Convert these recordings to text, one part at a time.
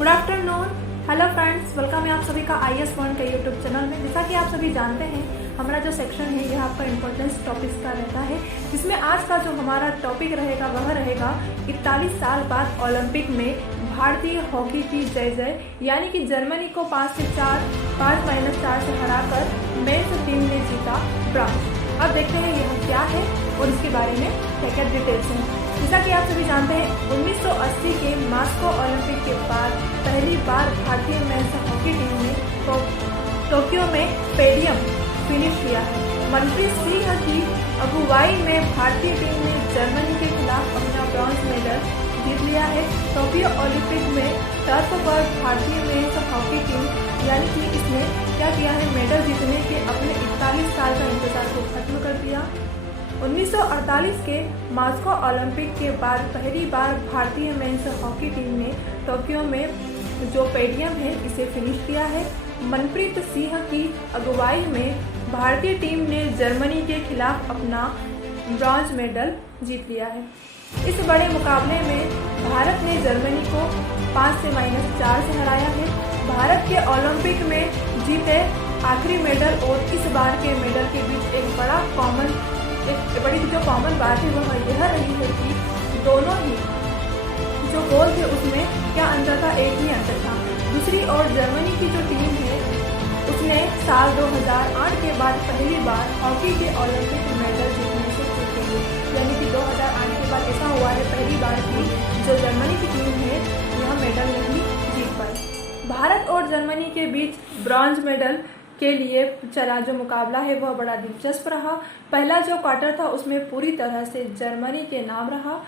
Good afternoon, hello friends, welcome है आप सभी का IAS One के यूट्यूब चैनल में। जैसा कि आप सभी जानते हैं, हमारा जो सेक्शन है यह आपका इम्पोर्टेंस टॉपिक्स का रहता है, जिसमें आज का जो हमारा टॉपिक रहेगा वह रहेगा 41 साल बाद ओलंपिक में भारतीय हॉकी की जय जय, यानी कि जर्मनी को 5-4 से हराकर मेंस टीम ने जीता ब्रॉन्ज। अब देखते हैं यह क्या है और इसके बारे में क्या डिटेल्स हैं। जैसा कि आप सभी जानते हैं, 1980 के मास्को ओलंपिक के बाद पहली बार भारतीय मेंस हॉकी टीम ने टोक्यो में पेडियम फिनिश किया है। मनप्रीत सिंह की अगुवाई में भारतीय टीम ने जर्मनी के खिलाफ अपना ब्रॉन्ज मेडल जीत लिया है। टोक्यो ओलंपिक में टर्फ पर भारतीय मेंस हॉकी टीम यानी कि इसने क्या किया है, मेडल जीतने के अपने 41 साल का इंतजार को खत्म कर दिया। 1948 के मास्को ओलंपिक के बाद पहली बार भारतीय मेंस हॉकी टीम ने टोक्यो में जो पेडियम है इसे फिनिश किया है। मनप्रीत सिंह की अगुवाई में भारतीय टीम ने जर्मनी के खिलाफ अपना ब्रॉन्ज मेडल जीत लिया है। इस बड़े मुकाबले में भारत ने जर्मनी को 5 से -4 से हराया है। भारत के ओलंपिक में जीते आखिरी मेडल और इस बार के मेडल के बीच एक बड़ी जो कॉमन बात है वह यह रही है कि दोनों ही जो गोल थे उसमें क्या अंतर था, एक ही अंतर था। दूसरी ओर जर्मनी की जो टीम है उसने साल 2008 के बाद पहली बार हॉकी के ओलंपिक मेडल जीतने से चूक गई, यानी कि 2008 के बाद ऐसा हुआ है पहली बार की जो जर्मनी की टीम है यह मेडल नहीं जीत पाई। भारत और जर्मनी के बीच ब्रॉन्ज मेडल के लिए चला जो मुकाबला है वह बड़ा दिलचस्प रहा। पहला जो क्वार्टर था उसमें पूरी तरह से जर्मनी के नाम रहा,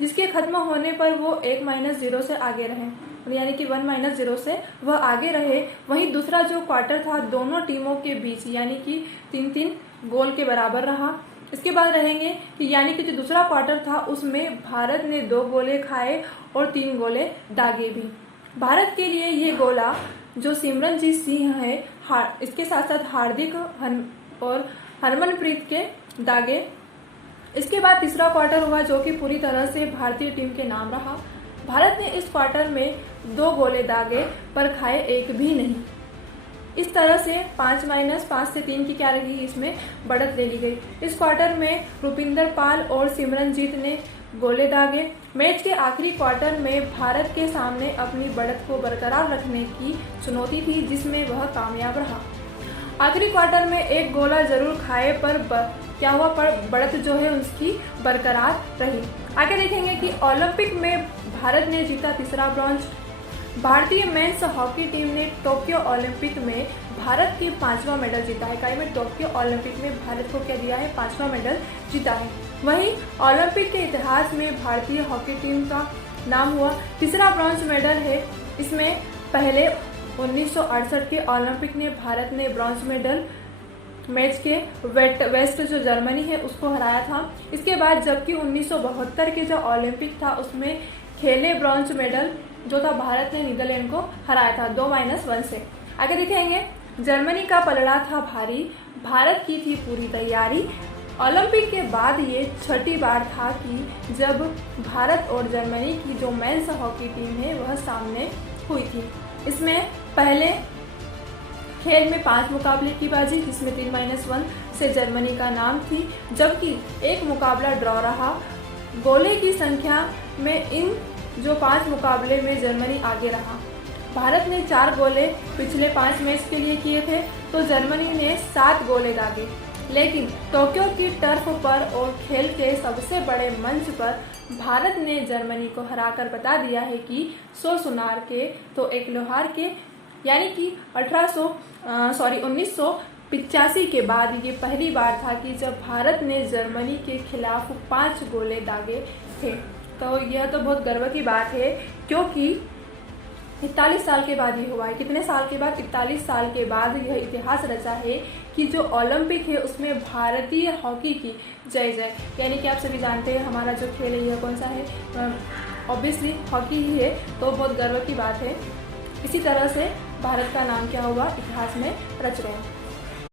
जिसके खत्म होने पर वो 1-0 से आगे रहे, यानी कि 1-0 से वह आगे रहे। वहीं दूसरा जो क्वार्टर था दोनों टीमों के बीच यानी कि 3-3 गोल के बराबर रहा। इसके बाद रहेंगे कि यानी कि जो दूसरा क्वार्टर था उसमें भारत ने 2 गोले खाए और 3 गोले दागे भी। भारत के लिए ये गोला जो सिमरनजीत सिंह है, इसके साथ साथ हार्दिक और हरमनप्रीत के दागे। इसके बाद तीसरा क्वार्टर हुआ जो कि पूरी तरह से भारतीय टीम के नाम रहा। भारत ने इस क्वार्टर में 2 गोले दागे पर खाए एक भी नहीं। इस तरह से 5 से 3 की क्या रही, इसमें बढ़त ले ली गई। इस क्वार्टर में रुपिंदर पाल और सिमरनजीत ने गोले दागे। मैच के आखिरी क्वार्टर में भारत के सामने अपनी बढ़त को बरकरार रखने की चुनौती थी, जिसमें वह कामयाब रहा। आखिरी क्वार्टर में 1 गोला जरूर खाए पर क्या हुआ, पर बढ़त जो है उसकी बरकरार रही। आगे देखेंगे कि ओलंपिक में भारत ने जीता तीसरा ब्रॉन्ज। भारतीय मेंस हॉकी टीम ने टोक्यो ओलंपिक में भारत के 5वां मेडल जीता है। इकाई में टोक्यो ओलंपिक में भारत को क्या दिया है, 5वां मेडल जीता है। वहीं ओलंपिक के इतिहास में भारतीय हॉकी टीम का नाम हुआ तीसरा ब्रॉन्ज मेडल है। इसमें पहले 1968 के ओलंपिक में भारत ने ब्रॉन्ज मेडल मैच के वेस्ट जो जर्मनी है उसको हराया था। इसके बाद जबकि 1972 के जो ओलंपिक था उसमें खेले ब्रॉन्ज मेडल जो था भारत ने नीदरलैंड को हराया था 2-1 से। आगे देखेंगे, जर्मनी का पलड़ा था भारी, भारत की थी पूरी तैयारी। ओलंपिक के बाद ये 6ठी बार था कि जब भारत और जर्मनी की जो मेंस हॉकी टीम है वह सामने हुई थी। इसमें पहले खेल में 5 मुकाबले की बाजी, जिसमें 3-1 से जर्मनी का नाम थी, जबकि एक मुकाबला ड्रॉ रहा। गोले की संख्या में इन जो 5 मुकाबले में जर्मनी आगे रहा। भारत ने 4 गोले पिछले 5 मैच के लिए किए थे तो जर्मनी ने 7 गोले दागे, लेकिन टोक्यो की टर्फ पर और खेल के सबसे बड़े मंच पर भारत ने जर्मनी को हराकर बता दिया है कि 100 सुनार के तो एक लोहार के, यानी कि 1985 के बाद ये पहली बार था कि जब भारत ने जर्मनी के खिलाफ 5 गोले दागे थे। तो यह तो बहुत गर्व की बात है, क्योंकि 41 साल के बाद ये हुआ है। कितने साल के बाद? 41 साल के बाद यह इतिहास रचा है कि जो ओलंपिक है उसमें भारतीय हॉकी की जय जय, यानी कि आप सभी जानते हैं हमारा जो खेल है यह कौन सा है, ऑब्वियसली हॉकी ही है, तो बहुत गर्व की बात है। इसी तरह से भारत का नाम क्या हुआ, इतिहास में रच गया।